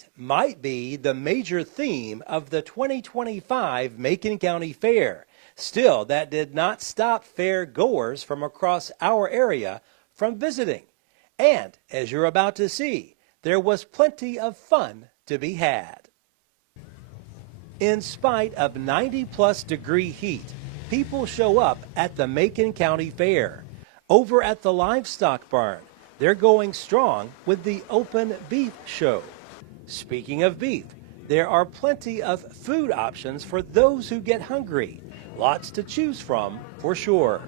heat might be the major theme of the 2025 Macon County Fair. Still, that did not stop fair goers from across our area from visiting. And as you're about to see, there was plenty of fun to be had. In spite of 90-plus degree heat, people show up at the Macon County Fair. Over at the livestock barn, they're going strong with the open beef show. Speaking of beef, there are plenty of food options for those who get hungry. Lots to choose from, for sure.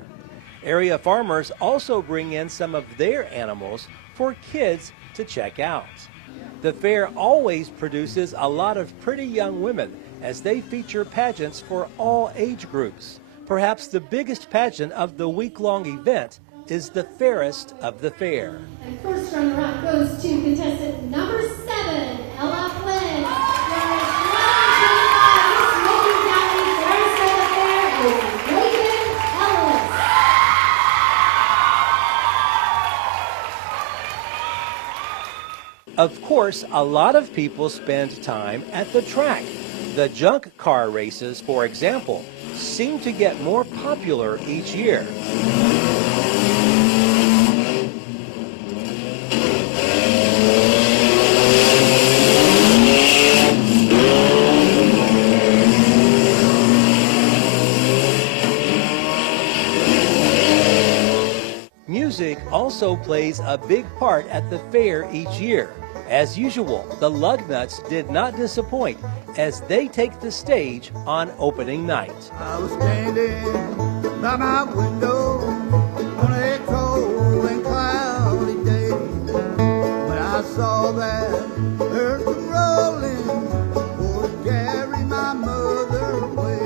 Area farmers also bring in some of their animals for kids to check out. The fair always produces a lot of pretty young women as they feature pageants for all age groups. Perhaps the biggest pageant of the week-long event is the fairest of the fair. And first runner-up goes to contestant number 7, Ella Flynn. Of course, a lot of people spend time at the track. The junk car races, for example, seem to get more popular each year. Music also plays a big part at the fair each year. As usual, the Lugnuts did not disappoint as they take the stage on opening night. I was standing by my window on a cold and cloudy day when I saw that earth rolling for to carry my mother away.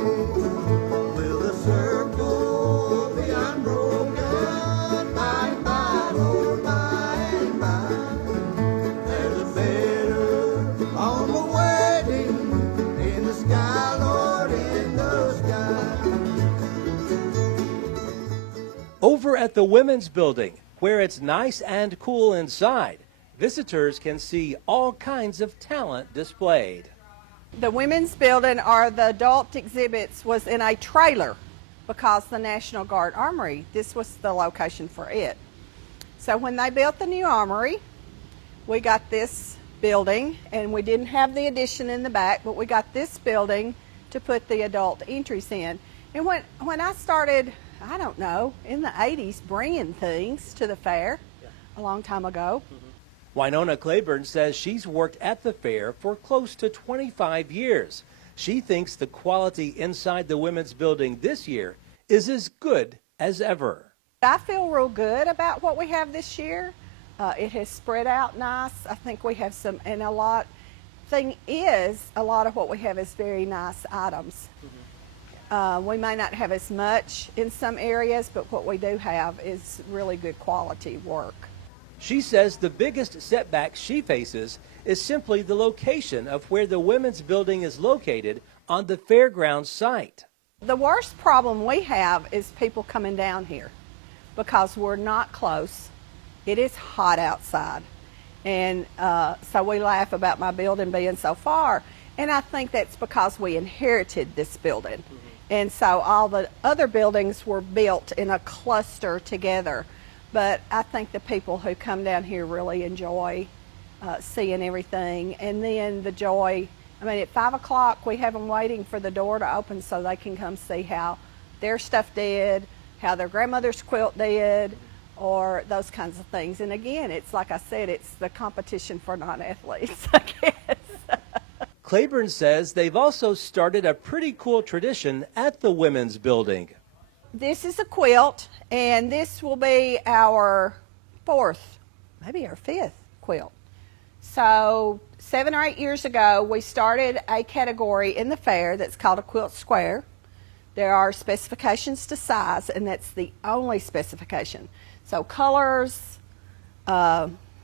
Will the circle be unbroken by and by, Lord, by and by? There's a better on the wedding in the sky, Lord, in the sky. Over at the Women's Building, where it's nice and cool inside, visitors can see all kinds of talent displayed. The Women's Building, or the adult exhibits, was in a trailer because the National Guard Armory, this was the location for it. So when they built the new armory, we got this building, and we didn't have the addition in the back, but we got this building to put the adult entries in. And when I started, I don't know, in the 80s, bringing things to the fair a long time ago. Winona Claiborne says she's worked at the fair for close to 25 years. She thinks the quality inside the Women's Building this year is as good as ever. I feel real good about what we have this year. It has spread out nice. I think we have some, and a lot of what we have is very nice items. We may not have as much in some areas, but what we do have is really good quality work. She says the biggest setback she faces is simply the location of where the Women's Building is located on the fairgrounds site. The worst problem we have is people coming down here because we're not close. It is hot outside, and so we laugh about my building being so far, and I think that's because we inherited this building. And so all the other buildings were built in a cluster together. But I think the people who come down here really enjoy seeing everything. And then the joy, I mean, at 5 o'clock, we have them waiting for the door to open so they can come see how their stuff did, how their grandmother's quilt did, or those kinds of things. And again, it's like I said, it's the competition for non-athletes, I guess. Claiborne says they've also started a pretty cool tradition at the Women's Building. This is a quilt, and this will be our 4th, maybe our 5th quilt. So 7 or 8 years ago, we started a category in the fair that's called a quilt square. There are specifications to size, and that's the only specification. So colors,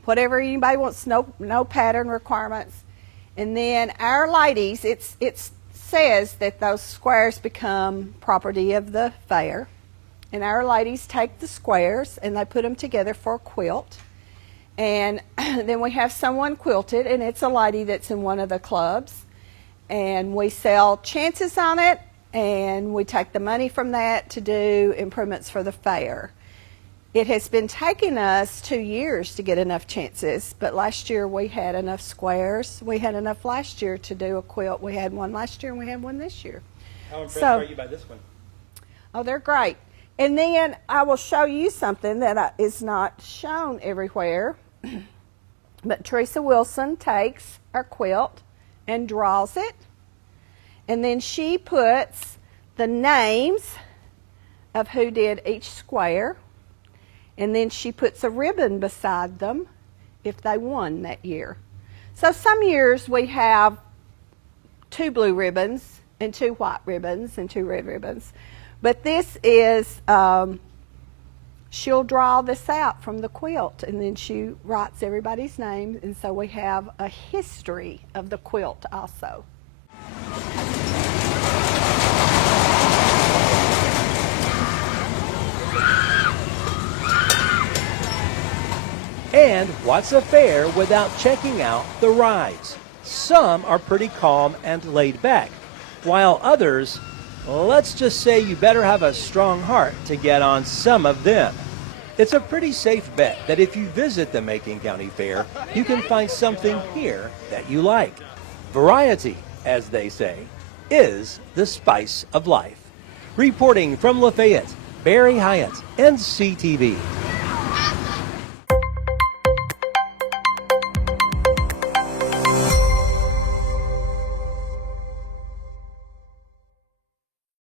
whatever anybody wants, no pattern requirements. And then our ladies, it says that those squares become property of the fair. And our ladies take the squares and they put them together for a quilt. And then we have someone quilted, and it's a lady that's in one of the clubs. And we sell chances on it, and we take the money from that to do improvements for the fair. It has been taking us 2 years to get enough chances, but last year we had enough squares. We had enough last year to do a quilt. We had one last year and we had one this year. How impressed are you by this one? Oh, they're great. And then I will show you something that is not shown everywhere. But Teresa Wilson takes our quilt and draws it, and then she puts the names of who did each square, and then she puts a ribbon beside them if they won that year. So some years we have 2 blue ribbons and 2 white ribbons and 2 red ribbons. But this is, she'll draw this out from the quilt, and then she writes everybody's name, and so we have a history of the quilt also. And what's a fair without checking out the rides? Some are pretty calm and laid back, while others, let's just say you better have a strong heart to get on some of them. It's a pretty safe bet that if you visit the Macon County Fair, you can find something here that you like. Variety, as they say, is the spice of life. Reporting from Lafayette, Barry Hyatt, NCTV.